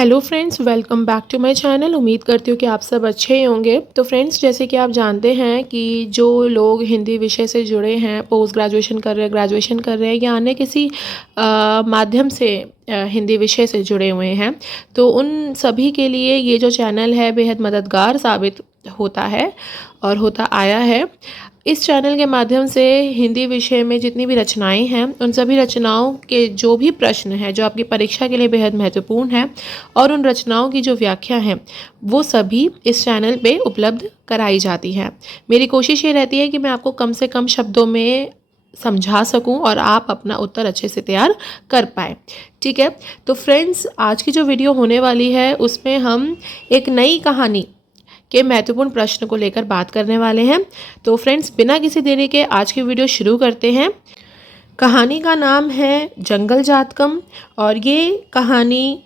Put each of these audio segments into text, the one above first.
Hello friends, welcome back to my channel. उम्मीद करती हूँ कि आप सब अच्छे ही होंगे। तो फ्रेंड्स, जैसे कि आप जानते हैं कि जो लोग हिंदी विषय से जुड़े हैं, पोस्ट ग्रेजुएशन कर रहे हैं, ग्रेजुएशन कर रहे हैं या अन्य किसी माध्यम से हिंदी विषय से जुड़े हुए हैं, तो उन सभी के लिए ये जो चैनल है बेहद मददगार साबित होता है और होता आया है। इस चैनल के माध्यम से हिंदी विषय में जितनी भी रचनाएं हैं, उन सभी रचनाओं के जो भी प्रश्न हैं जो आपकी परीक्षा के लिए बेहद महत्वपूर्ण है, और उन रचनाओं की जो व्याख्या है वो सभी इस चैनल पे उपलब्ध कराई जाती है। मेरी कोशिश ये रहती है कि मैं आपको कम से कम शब्दों में समझा सकूं और आप अपना उत्तर अच्छे से तैयार कर पाए। ठीक है, तो फ्रेंड्स, आज की जो वीडियो होने वाली है उसमें हम एक नई कहानी के महत्वपूर्ण प्रश्न को लेकर बात करने वाले हैं। तो फ्रेंड्स, बिना किसी देरी के आज की वीडियो शुरू करते हैं। कहानी का नाम है जंगल जातकम और ये कहानी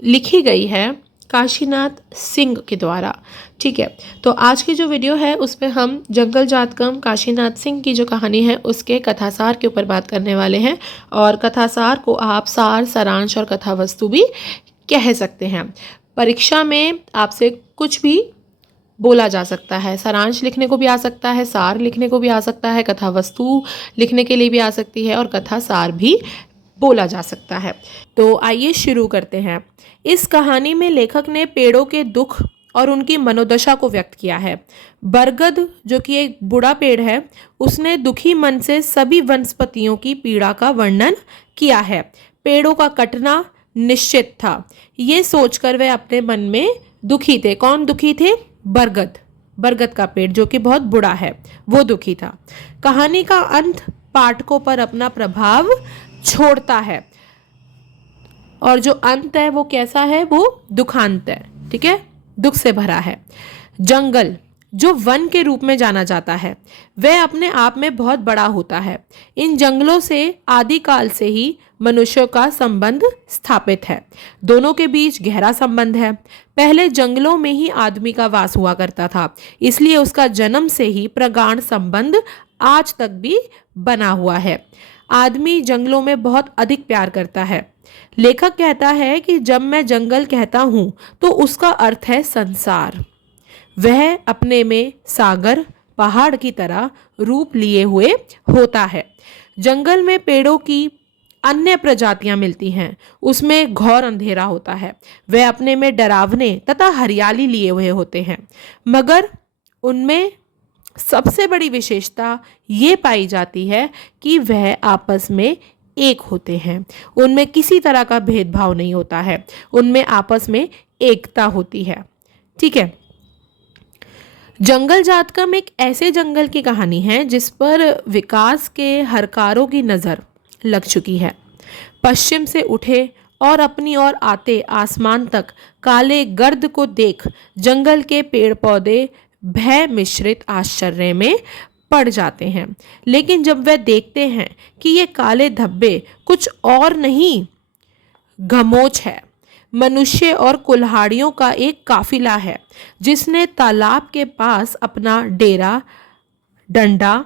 लिखी गई है काशीनाथ सिंह के द्वारा। ठीक है, तो आज की जो वीडियो है उसमें हम जंगल जातकम काशीनाथ सिंह की जो कहानी है उसके कथासार के ऊपर बात करने वाले हैं। और कथासार को आप सार, सारांश और कथा वस्तु भी कह सकते हैं। परीक्षा में आपसे कुछ भी बोला जा सकता है। सारांश लिखने को भी आ सकता है, सार लिखने को भी आ सकता है, कथा वस्तु लिखने के लिए भी आ सकती है और कथा सार भी बोला जा सकता है। तो आइए शुरू करते हैं। इस कहानी में लेखक ने पेड़ों के दुख और उनकी मनोदशा को व्यक्त किया है। बरगद, जो कि एक बूढ़ा पेड़ है, उसने दुखी मन से सभी वनस्पतियों की पीड़ा का वर्णन किया है। पेड़ों का कटना निश्चित था, ये सोचकर वे अपने मन में दुखी थे। कौन दुखी थे? बरगद, बरगद का पेड़ जो कि बहुत बूढ़ा है, वो दुखी था। कहानी का अंत पाठकों पर अपना प्रभाव छोड़ता है और जो अंत है वो कैसा है? वो दुखांत है। ठीक है, दुख से भरा है। जंगल, जो वन के रूप में जाना जाता है, वह अपने आप में बहुत बड़ा होता है। इन जंगलों से आदिकाल से ही मनुष्यों का संबंध स्थापित है। दोनों के बीच गहरा संबंध है। पहले जंगलों में ही आदमी का वास हुआ करता था, इसलिए उसका जन्म से ही प्रगाढ़ संबंध आज तक भी बना हुआ है। आदमी जंगलों में बहुत अधिक प्यार करता है। लेखक कहता है कि जब मैं जंगल कहता हूँ तो उसका अर्थ है संसार। वह अपने में सागर, पहाड़ की तरह रूप लिए हुए होता है। जंगल में पेड़ों की अन्य प्रजातियां मिलती हैं, उसमें घोर अंधेरा होता है। वह अपने में डरावने तथा हरियाली लिए हुए होते हैं, मगर उनमें सबसे बड़ी विशेषता ये पाई जाती है कि वह आपस में एक होते हैं। उनमें किसी तरह का भेदभाव नहीं होता है, उनमें आपस में एकता होती है। ठीक है, जंगल जातकम एक ऐसे जंगल की कहानी है जिस पर विकास के हरकारों की नज़र लग चुकी है। पश्चिम से उठे और अपनी ओर आते आसमान तक काले गर्द को देख जंगल के पेड़ पौधे भय मिश्रित आश्चर्य में पड़ जाते हैं। लेकिन जब वे देखते हैं कि ये काले धब्बे कुछ और नहीं, घमोच है, मनुष्य और कुल्हाड़ियों का एक काफिला है जिसने तालाब के पास अपना डेरा डंडा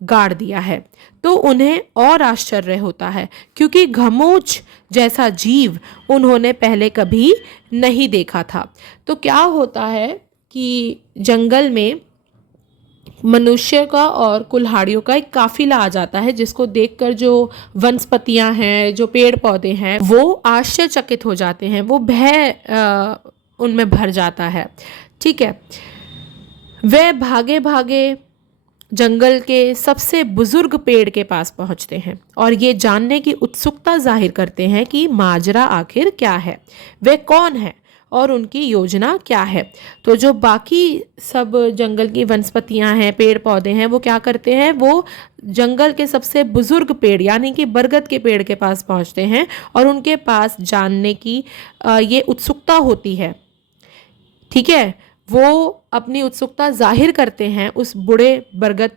गाड़ दिया है, तो उन्हें और आश्चर्य होता है, क्योंकि घमोच जैसा जीव उन्होंने पहले कभी नहीं देखा था। तो क्या होता है कि जंगल में मनुष्य का और कुल्हाड़ियों का एक काफिला आ जाता है, जिसको देखकर जो वनस्पतियां हैं, जो पेड़ पौधे हैं, वो आश्चर्यचकित हो जाते हैं, वो भय उनमें भर जाता है। ठीक है, वे भागे भागे जंगल के सबसे बुजुर्ग पेड़ के पास पहुंचते हैं और ये जानने की उत्सुकता जाहिर करते हैं कि माजरा आखिर क्या है, वे कौन है और उनकी योजना क्या है। तो जो बाकी सब जंगल की वनस्पतियां हैं, पेड़ पौधे हैं, वो क्या करते हैं? वो जंगल के सबसे बुजुर्ग पेड़ यानी कि बरगद के पेड़ के पास पहुंचते हैं और उनके पास जानने की ये उत्सुकता होती है। ठीक है, वो अपनी उत्सुकता जाहिर करते हैं उस बूढ़े बरगद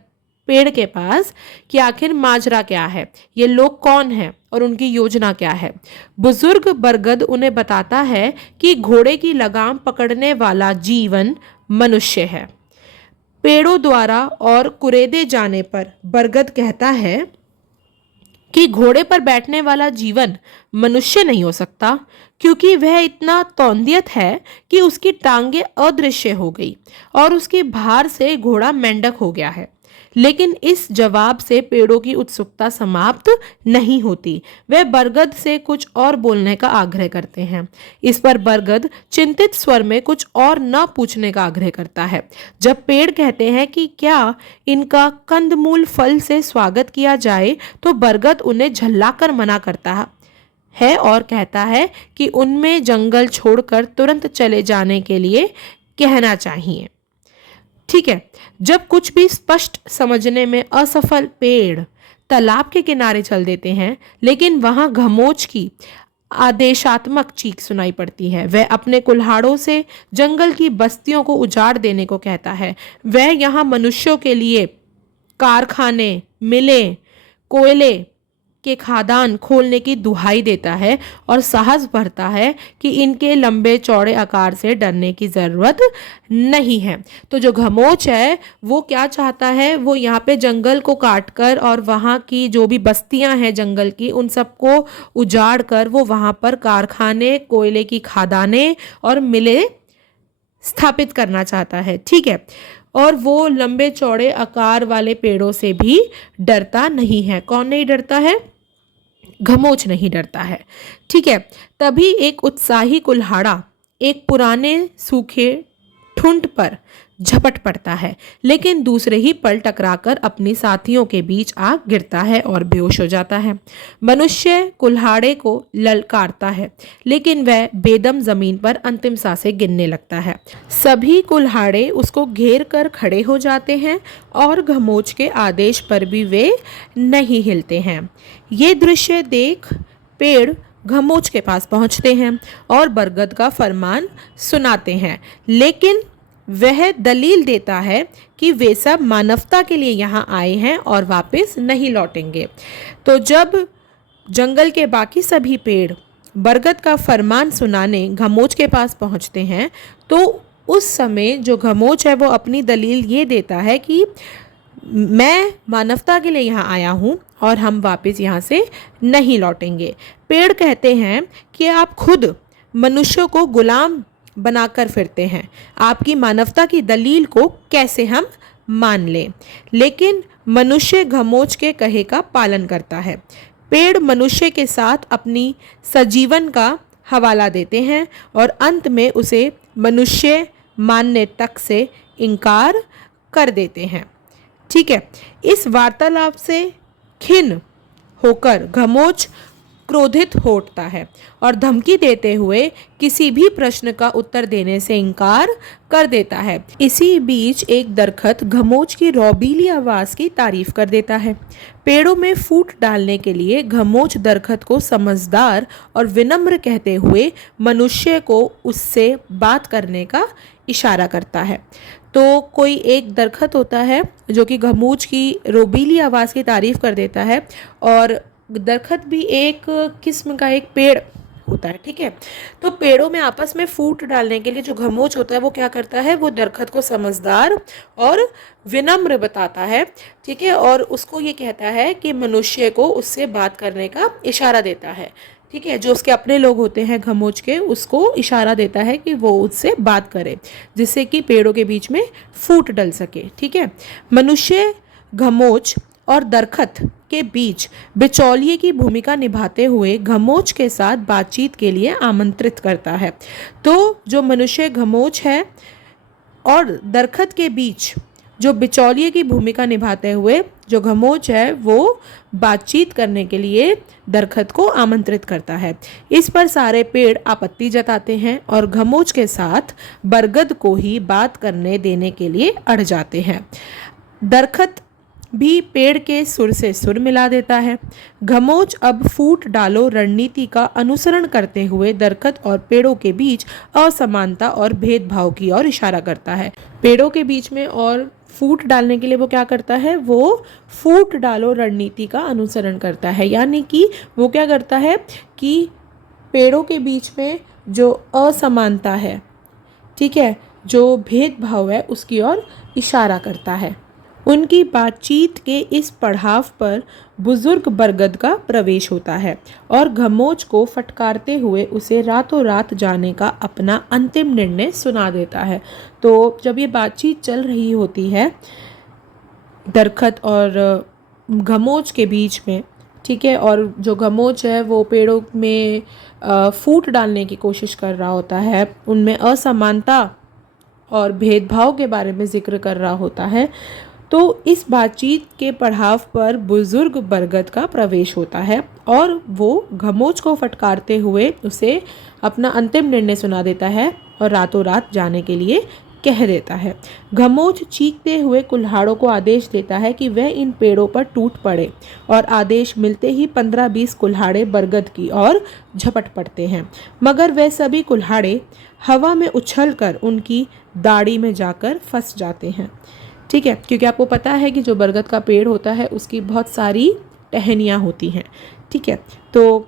पेड़ के पास कि आखिर माजरा क्या है, ये लोग कौन हैं और उनकी योजना क्या है। बुजुर्ग बरगद उन्हें बताता है कि घोड़े की लगाम पकड़ने वाला जीवन मनुष्य है। पेड़ों द्वारा और कुरेदे जाने पर बरगद कहता है कि घोड़े पर बैठने वाला जीवन मनुष्य नहीं हो सकता, क्योंकि वह इतना तौंदियत है कि उसकी टांगें अदृश्य हो गई और उसके भार से घोड़ा मेंढक हो गया है। लेकिन इस जवाब से पेड़ों की उत्सुकता समाप्त नहीं होती। वे बरगद से कुछ और बोलने का आग्रह करते हैं। इस पर बरगद चिंतित स्वर में कुछ और न पूछने का आग्रह करता है। जब पेड़ कहते हैं कि क्या इनका कंदमूल फल से स्वागत किया जाए, तो बरगद उन्हें झल्लाकर मना करता है और कहता है कि उनमें जंगल छोड़कर तुरंत चले जाने के लिए कहना चाहिए। ठीक है, जब कुछ भी स्पष्ट समझने में असफल पेड़ तालाब के किनारे चल देते हैं, लेकिन वहां घमोच की आदेशात्मक चीख सुनाई पड़ती है। वह अपने कुल्हाड़ों से जंगल की बस्तियों को उजाड़ देने को कहता है। वह यहाँ मनुष्यों के लिए कारखाने, मिलें, कोयले के खादान खोलने की दुहाई देता है और साहस भरता है कि इनके लंबे चौड़े आकार से डरने की ज़रूरत नहीं है। तो जो घमोच है वो क्या चाहता है, वो यहाँ पे जंगल को काटकर और वहाँ की जो भी बस्तियाँ हैं जंगल की, उन सबको उजाड़ कर वो वहाँ पर कारखाने, कोयले की खादानें और मिलें स्थापित करना चाहता है। ठीक है, और वो लंबे चौड़े आकार वाले पेड़ों से भी डरता नहीं है। कौन नहीं डरता है? घमोच नहीं डरता है। ठीक है, तभी एक उत्साही कुल्हाड़ा एक पुराने सूखे ठुंड पर झपट पड़ता है, लेकिन दूसरे ही पल टकराकर अपनी साथियों के बीच आ गिरता है और बेहोश हो जाता है। मनुष्य कुल्हाड़े को ललकारता है, लेकिन वह बेदम जमीन पर अंतिम सांसें गिनने लगता है। सभी कुल्हाड़े उसको घेर कर खड़े हो जाते हैं और घमोच के आदेश पर भी वे नहीं हिलते हैं। ये दृश्य देख पेड़ घमोच के पास पहुंचते हैं और बरगद का फरमान सुनाते हैं, लेकिन वह दलील देता है कि वे सब मानवता के लिए यहाँ आए हैं और वापस नहीं लौटेंगे। तो जब जंगल के बाकी सभी पेड़ बरगद का फरमान सुनाने घमोच के पास पहुँचते हैं, तो उस समय जो घमोच है वो अपनी दलील ये देता है कि मैं मानवता के लिए यहाँ आया हूँ और हम वापस यहाँ से नहीं लौटेंगे। पेड़ कहते हैं कि आप खुद मनुष्यों को गुलाम बनाकर फिरते हैं, आपकी मानवता की दलील को कैसे हम मान लें। लेकिन मनुष्य घमोच के कहे का पालन करता है। पेड़ मनुष्य के साथ अपनी सजीवन का हवाला देते हैं और अंत में उसे मनुष्य मानने तक से इनकार कर देते हैं। ठीक है, इस वार्तालाप से खिन्न होकर घमोच क्रोधित हो उठता है और धमकी देते हुए किसी भी प्रश्न का उत्तर देने से इनकार कर देता है। इसी बीच एक दरखत घमोच की रौबीली आवाज़ की तारीफ कर देता है। पेड़ों में फूट डालने के लिए घमोच दरखत को समझदार और विनम्र कहते हुए मनुष्य को उससे बात करने का इशारा करता है। तो कोई एक दरखत होता है जो कि घमोच की रौबीली आवाज़ की तारीफ कर देता है, और दरखत भी एक किस्म का एक पेड़ होता है। ठीक है, तो पेड़ों में आपस में फूट डालने के लिए जो घमोच होता है वो क्या करता है, वो दरखत को समझदार और विनम्र बताता है। ठीक है, और उसको ये कहता है कि मनुष्य को उससे बात करने का इशारा देता है। ठीक है, जो उसके अपने लोग होते हैं घमोच के, उसको इशारा देता है कि वो उससे बात करे, जिससे कि पेड़ों के बीच में फूट डल सके। ठीक है, मनुष्य घमोच और दरखत के बीच बिचौलिए की भूमिका निभाते हुए घमोच के साथ बातचीत के लिए आमंत्रित करता है। तो जो मनुष्य घमोच है और दरखत के बीच जो बिचौलिए की भूमिका निभाते हुए जो घमोच है वो बातचीत करने के लिए दरखत को आमंत्रित करता है। इस पर सारे पेड़ आपत्ति जताते हैं और घमोच के साथ बरगद को ही बात करने देने के लिए अड़ जाते हैं। दरखत भी पेड़ के सुर से सुर मिला देता है। घमोच अब फूट डालो रणनीति का अनुसरण करते हुए दरखत और पेड़ों के बीच असमानता और भेदभाव की ओर इशारा करता है। पेड़ों के बीच में और फूट डालने के लिए वो क्या करता है, वो फूट डालो रणनीति का अनुसरण करता है। यानी कि वो क्या करता है कि पेड़ों के बीच में जो असमानता है, ठीक है, जो भेदभाव है, उसकी ओर इशारा करता है। उनकी बातचीत के इस पड़ाव पर बुजुर्ग बरगद का प्रवेश होता है और घमोच को फटकारते हुए उसे रातों रात जाने का अपना अंतिम निर्णय सुना देता है। तो जब ये बातचीत चल रही होती है दरखत और घमोच के बीच में, ठीक है, और जो घमोच है वो पेड़ों में फूट डालने की कोशिश कर रहा होता है, उनमें असमानता और भेदभाव के बारे में जिक्र कर रहा होता है। तो इस बातचीत के पड़ाव पर बुजुर्ग बरगद का प्रवेश होता है और वो घमोच को फटकारते हुए उसे अपना अंतिम निर्णय सुना देता है और रातों रात जाने के लिए कह देता है। घमोच चीखते हुए कुल्हाड़ों को आदेश देता है कि वह इन पेड़ों पर टूट पड़े और आदेश मिलते ही 15-20 कुल्हाड़े बरगद की ओर झपट पड़ते हैं, मगर वह सभी कुल्हाड़े हवा में उछलकर उनकी दाढ़ी में जाकर फंस जाते हैं। ठीक है, क्योंकि आपको पता है कि जो बरगद का पेड़ होता है उसकी बहुत सारी टहनियाँ होती हैं। ठीक है, तो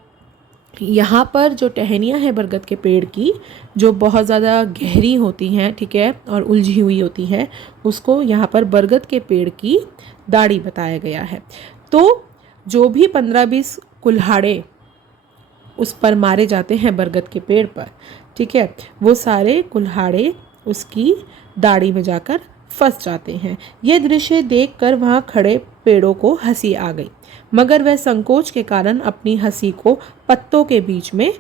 यहाँ पर जो टहनियाँ हैं बरगद के पेड़ की, जो बहुत ज़्यादा गहरी होती हैं, ठीक है, और उलझी हुई होती है, उसको यहाँ पर बरगद के पेड़ की दाढ़ी बताया गया है। तो जो भी 15-20 कुल्हाड़े उस पर मारे जाते हैं बरगद के पेड़ पर, ठीक है, वो सारे कुल्हाड़े उसकी दाढ़ी में जाकर फंस जाते हैं। ये दृश्य देखकर वहाँ खड़े पेड़ों को हंसी आ गई, मगर वह संकोच के कारण अपनी हंसी को पत्तों के बीच में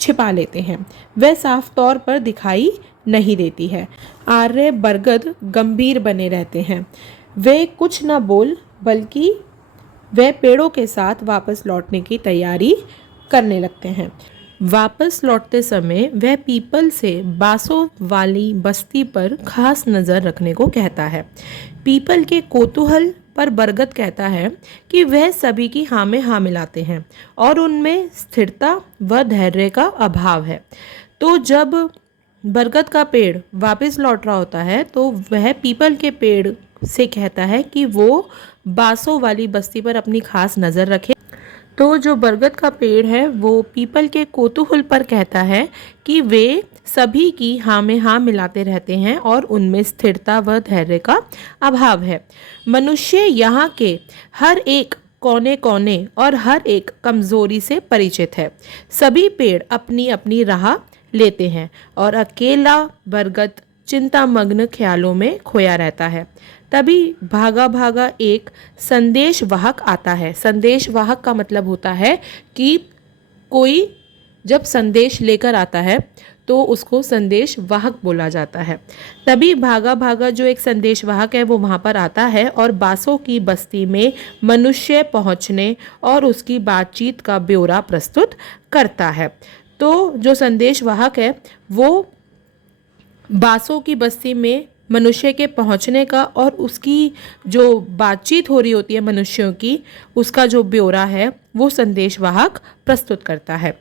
छिपा लेते हैं। वह साफ तौर पर दिखाई नहीं देती है। आर्य बरगद गंभीर बने रहते हैं। वे कुछ न बोल बल्कि वह पेड़ों के साथ वापस लौटने की तैयारी करने लगते हैं। वापस लौटते समय वह पीपल से बांसों वाली बस्ती पर खास नज़र रखने को कहता है। पीपल के कौतूहल पर बरगद कहता है कि वह सभी की हाँ में हाँ मिलाते हैं और उनमें स्थिरता व धैर्य का अभाव है। तो जब बरगद का पेड़ वापस लौट रहा होता है तो वह पीपल के पेड़ से कहता है कि वो बांसों वाली बस्ती पर अपनी खास नज़र रखे। तो जो बरगद का पेड़ है वो पीपल के कौतूहल पर कहता है कि वे सभी की हाँ में हाँ मिलाते रहते हैं और उनमें स्थिरता व धैर्य का अभाव है। मनुष्य यहाँ के हर एक कोने कोने और हर एक कमजोरी से परिचित है। सभी पेड़ अपनी अपनी राह लेते हैं और अकेला बरगद चिंतामग्न ख्यालों में खोया रहता है। तभी भागा भागा एक संदेशवाहक आता है। संदेशवाहक का मतलब होता है कि कोई जब संदेश लेकर आता है तो उसको संदेशवाहक बोला जाता है। तभी भागा भागा जो एक संदेशवाहक है वो वहाँ पर आता है और बांसों की बस्ती में मनुष्य पहुँचने और उसकी बातचीत का ब्यौरा प्रस्तुत करता है। तो जो संदेशवाहक है वो बांसों की बस्ती में मनुष्य के पहुंचने का और उसकी जो बातचीत हो रही होती है मनुष्यों की, उसका जो ब्यौरा है वो संदेशवाहक प्रस्तुत करता है।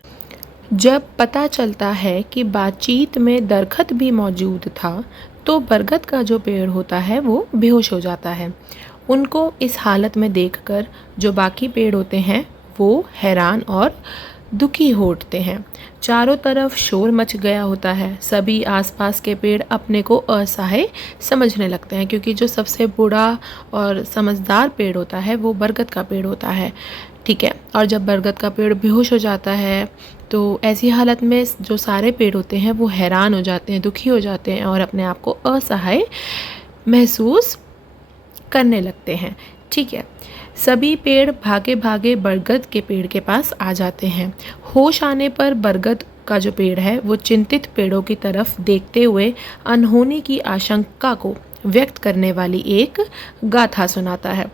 जब पता चलता है कि बातचीत में दरखत भी मौजूद था तो बरगद का जो पेड़ होता है वो बेहोश हो जाता है। उनको इस हालत में देखकर जो बाकी पेड़ होते हैं वो हैरान और दुखी हो उठते हैं। चारों तरफ शोर मच गया होता है। सभी आसपास के पेड़ अपने को असहाय समझने लगते हैं, क्योंकि जो सबसे बूढ़ा और समझदार पेड़ होता है वो बरगद का पेड़ होता है। ठीक है, और जब बरगद का पेड़ बेहोश हो जाता है तो ऐसी हालत में जो सारे पेड़ होते हैं वो हैरान हो जाते हैं, दुखी हो जाते हैं और अपने आप को असहाय महसूस करने लगते हैं। ठीक है, सभी पेड़ भागे भागे बरगद के पेड़ के पास आ जाते हैं। होश आने पर बरगद का जो पेड़ है वो चिंतित पेड़ों की तरफ देखते हुए अनहोनी की आशंका को व्यक्त करने वाली एक गाथा सुनाता है,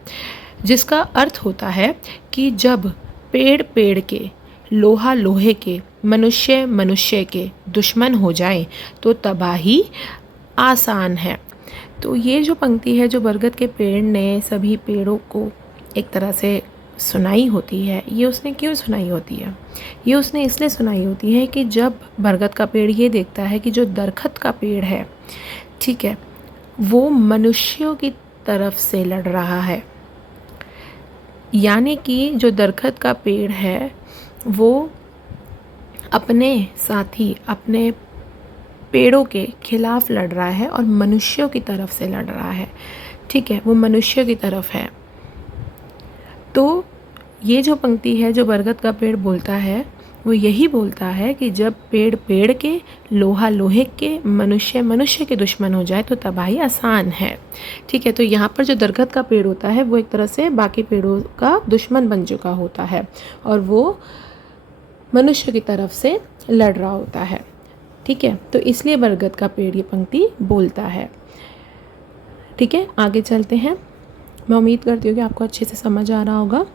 जिसका अर्थ होता है कि जब पेड़ पेड़ के, लोहा लोहे के, मनुष्य मनुष्य के दुश्मन हो जाए तो तबाही आसान है। तो ये जो पंक्ति है जो बरगद के पेड़ ने सभी पेड़ों को एक तरह से सुनाई होती है, ये उसने क्यों सुनाई होती है? ये उसने इसलिए सुनाई होती है कि जब बरगद का पेड़ ये देखता है कि जो दरखत का पेड़ है, ठीक है, वो मनुष्यों की तरफ से लड़ रहा है, यानी कि जो दरखत का पेड़ है वो अपने साथी, अपने पेड़ों के खिलाफ लड़ रहा है और मनुष्यों की तरफ से लड़ रहा है। ठीक है, वो मनुष्य की तरफ है। तो ये जो पंक्ति है जो बरगद का पेड़ बोलता है वो यही बोलता है कि जब पेड़ पेड़ के, लोहा लोहे के, मनुष्य मनुष्य के दुश्मन हो जाए तो तबाही आसान है। ठीक है, तो यहाँ पर जो बरगद का पेड़ होता है वो एक तरह से बाकी पेड़ों का दुश्मन बन चुका होता है और वो मनुष्य की तरफ से लड़ रहा होता है। ठीक है, तो इसलिए बरगद का पेड़ ये पंक्ति बोलता है। ठीक है, आगे चलते हैं। मैं उम्मीद करती हूँ कि आपको अच्छे से समझ आ रहा होगा।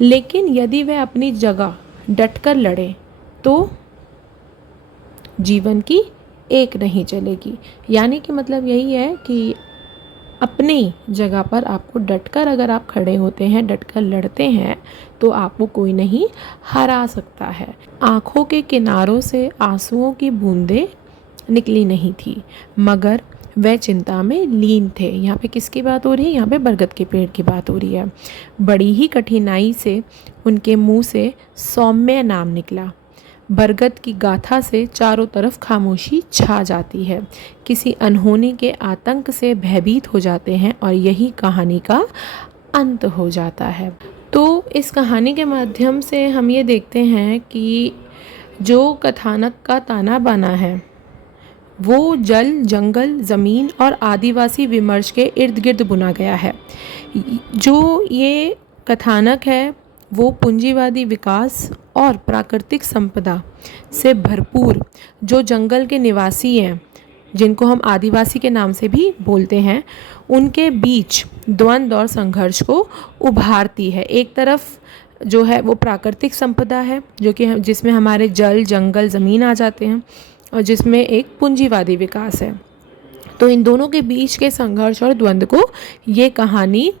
लेकिन यदि वह अपनी जगह डटकर लड़े तो जीवन की एक नहीं चलेगी। यानी कि मतलब यही है कि अपनी जगह पर आपको डटकर अगर आप खड़े होते हैं, डटकर लड़ते हैं तो आपको कोई नहीं हरा सकता है। आँखों के किनारों से आंसुओं की बूंदें निकली नहीं थी मगर वह चिंता में लीन थे। यहाँ पे किसकी बात हो रही है? यहाँ पे बरगद के पेड़ की बात हो रही है। बड़ी ही कठिनाई से उनके मुंह से सौम्य नाम निकला। बरगद की गाथा से चारों तरफ खामोशी छा जाती है। किसी अनहोनी के आतंक से भयभीत हो जाते हैं और यही कहानी का अंत हो जाता है। तो इस कहानी के माध्यम से हम ये देखते हैं कि जो कथानक का ताना बाना है वो जल, जंगल, ज़मीन और आदिवासी विमर्श के इर्द गिर्द बुना गया है। जो ये कथानक है वो पूंजीवादी विकास और प्राकृतिक संपदा से भरपूर जो जंगल के निवासी हैं, जिनको हम आदिवासी के नाम से भी बोलते हैं, उनके बीच द्वंद्व और संघर्ष को उभारती है। एक तरफ जो है वो प्राकृतिक संपदा है जो कि जिसमें हमारे जल, जंगल, ज़मीन आ जाते हैं और जिसमें एक पूंजीवादी विकास है। तो इन दोनों के बीच के संघर्ष और द्वंद्व को ये कहानी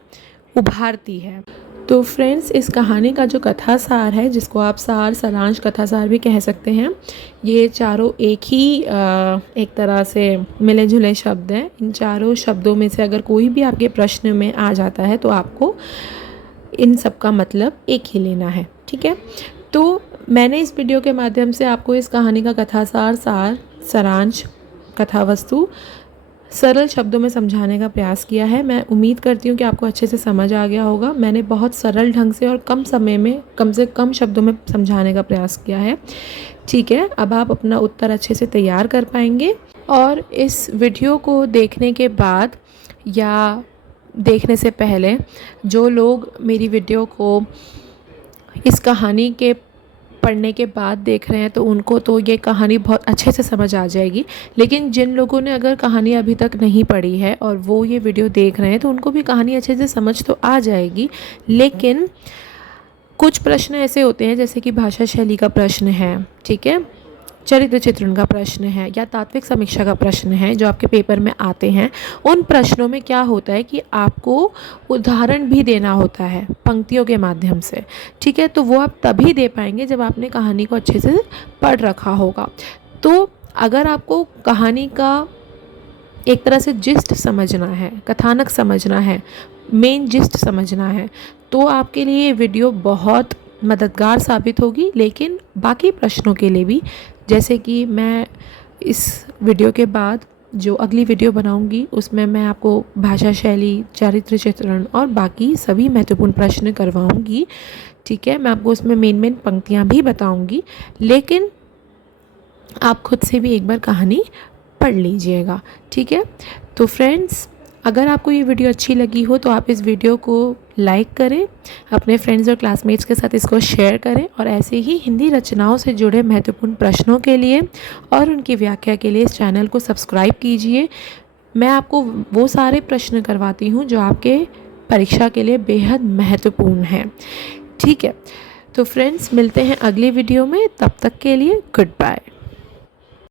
उभारती है। तो फ्रेंड्स, इस कहानी का जो कथा सार है, जिसको आप सार, सारांश, कथा सार भी कह सकते हैं, ये चारों एक ही एक तरह से मिले जुले शब्द हैं। इन चारों शब्दों में से अगर कोई भी आपके प्रश्न में आ जाता है तो आपको इन सब का मतलब एक ही लेना है। ठीक है, तो मैंने इस वीडियो के माध्यम से आपको इस कहानी का कथा सार, सारांश, कथा वस्तु सरल शब्दों में समझाने का प्रयास किया है। मैं उम्मीद करती हूँ कि आपको अच्छे से समझ आ गया होगा। मैंने बहुत सरल ढंग से और कम समय में कम से कम शब्दों में समझाने का प्रयास किया है। ठीक है, अब आप अपना उत्तर अच्छे से तैयार कर पाएंगे और इस वीडियो को देखने के बाद या देखने से पहले जो लोग मेरी वीडियो को इस कहानी के पढ़ने के बाद देख रहे हैं तो उनको तो ये कहानी बहुत अच्छे से समझ आ जाएगी। लेकिन जिन लोगों ने अगर कहानी अभी तक नहीं पढ़ी है और वो ये वीडियो देख रहे हैं तो उनको भी कहानी अच्छे से समझ तो आ जाएगी। लेकिन कुछ प्रश्न ऐसे होते हैं जैसे कि भाषा शैली का प्रश्न है, ठीक है, चरित्र चित्रण का प्रश्न है या तात्विक समीक्षा का प्रश्न है जो आपके पेपर में आते हैं। उन प्रश्नों में क्या होता है कि आपको उदाहरण भी देना होता है पंक्तियों के माध्यम से। ठीक है, तो वो आप तभी दे पाएंगे जब आपने कहानी को अच्छे से पढ़ रखा होगा। तो अगर आपको कहानी का एक तरह से जिस्ट समझना है, कथानक समझना है, मेन जिस्ट समझना है, तो आपके लिए ये वीडियो बहुत मददगार साबित होगी। लेकिन बाकी प्रश्नों के लिए भी, जैसे कि मैं इस वीडियो के बाद जो अगली वीडियो बनाऊंगी उसमें मैं आपको भाषा शैली, चरित्र चित्रण और बाकी सभी महत्वपूर्ण प्रश्न करवाऊंगी। ठीक है, मैं आपको उसमें मेन पंक्तियां भी बताऊंगी। लेकिन आप खुद से भी एक बार कहानी पढ़ लीजिएगा। ठीक है, तो फ्रेंड्स, अगर आपको ये वीडियो अच्छी लगी हो तो आप इस वीडियो को लाइक करें, अपने फ्रेंड्स और क्लासमेट्स के साथ इसको शेयर करें और ऐसे ही हिंदी रचनाओं से जुड़े महत्वपूर्ण प्रश्नों के लिए और उनकी व्याख्या के लिए इस चैनल को सब्सक्राइब कीजिए। मैं आपको वो सारे प्रश्न करवाती हूँ जो आपके परीक्षा के लिए बेहद महत्वपूर्ण हैं। ठीक है, तो फ्रेंड्स, मिलते हैं अगली वीडियो में। तब तक के लिए गुड बाय।